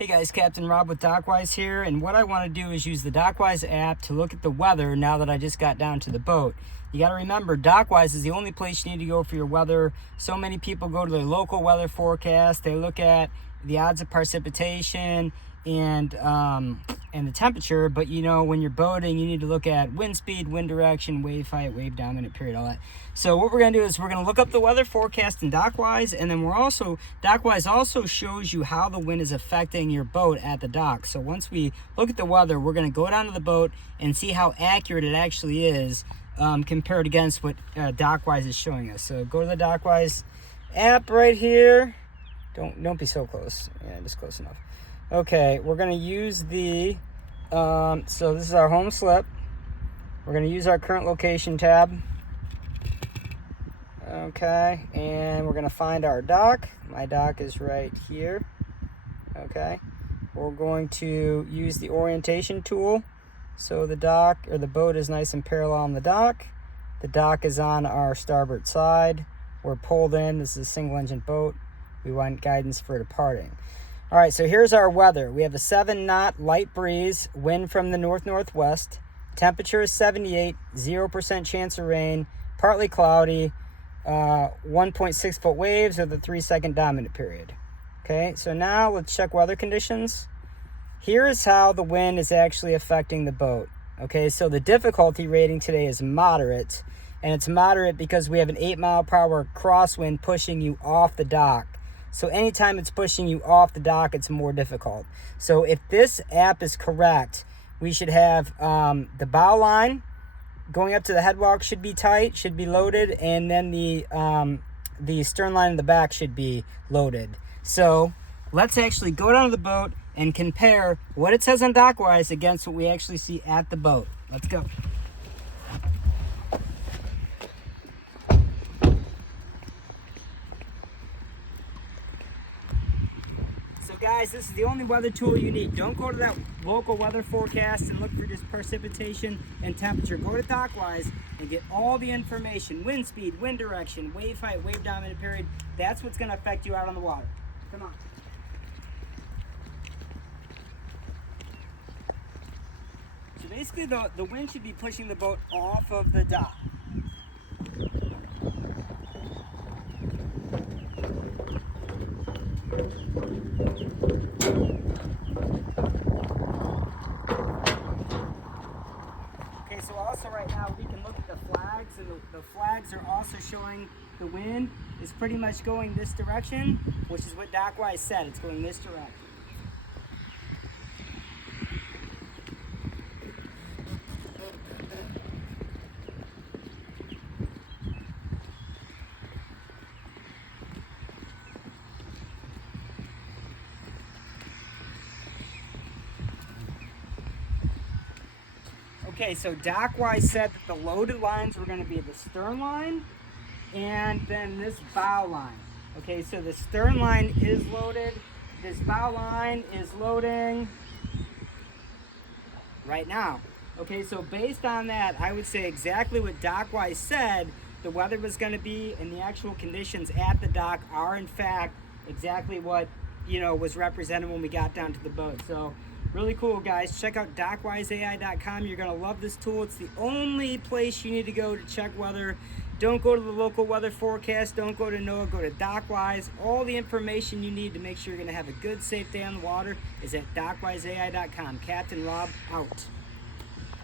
Hey guys, Captain Rob with DockWise here, and what I want to do is use the DockWise app to look at the weather now that I just got down to the boat. You got to remember, DockWise is the only place you need to go for your weather. So many people go to their local weather forecast, they look at the odds of precipitation and the temperature, but you know, when you're boating, you need to look at wind speed, wind direction, wave height, wave dominant period, all that. So what we're going to do is we're going to look up the weather forecast in DockWise, and then DockWise also shows you how the wind is affecting your boat at the dock. So once we look at the weather, we're going to go down to the boat and see how accurate it actually is compared against what DockWise is showing us. So go to the DockWise app right here. Don't be so close. Yeah, just close enough. Okay, we're going to use the, so this is our home slip. We're going to use our current location tab. Okay, and we're going to find our dock. My dock is right here. Okay, we're going to use the orientation tool. So the dock, or the boat, is nice and parallel on the dock. The dock is on our starboard side. We're pulled in. This is a single engine boat. We want guidance for departing. All right, so here's our weather. We have a 7-knot light breeze, wind from the north-northwest. Temperature is 78, 0% chance of rain, partly cloudy, 1.6 foot waves with a 3-second dominant period. Okay, so now let's check weather conditions. Here is how the wind is actually affecting the boat. Okay, so the difficulty rating today is moderate, and it's moderate because we have an 8-mile-per-hour crosswind pushing you off the dock. So anytime it's pushing you off the dock, it's more difficult. So if this app is correct, we should have the bow line going up to the headwalk should be tight, should be loaded, and then the stern line in the back should be loaded. So let's actually go down to the boat and compare what it says on DockWise against what we actually see at the boat. Let's go. So guys, this is the only weather tool you need. Don't go to that local weather forecast and look for just precipitation and temperature. Go to DockWise and get all the information: wind speed, wind direction, wave height, wave dominant period. That's what's going to affect you out on the water. Come on. So basically the wind should be pushing the boat off of the dock. Okay, so also right now we can look at the flags, and the flags are also showing the wind is pretty much going this direction, which is what DockWise said. It's going this direction. Okay, so DockWise said that the loaded lines were going to be the stern line and then this bow line. Okay, so the stern line is loaded. This bow line is loading right now. Okay, so based on that, I would say exactly what DockWise said the weather was going to be, and the actual conditions at the dock are in fact exactly what, you know, was represented when we got down to the boat. So really cool, guys. Check out DockWiseAI.com. You're going to love this tool. It's the only place you need to go to check weather. Don't go to the local weather forecast. Don't go to NOAA. Go to DockWise. All the information you need to make sure you're going to have a good, safe day on the water is at DockWiseAI.com. Captain Rob out.